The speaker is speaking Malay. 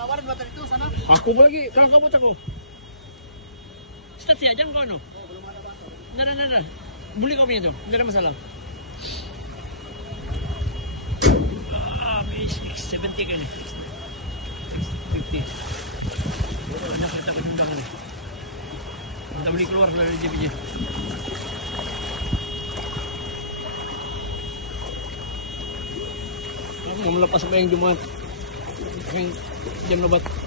Kawaran ba dito sana? Ako ba lagi? Kakabot ako. Start siya, dyan ko ano? Nara. Buli ko niya ito. Hindi na masalah. May 70 ka niya. 50. Nakita ko yung daman eh. Ang dami keluar dari JPJ. Mau melepas apa yang Jumat? Yang jam lebat.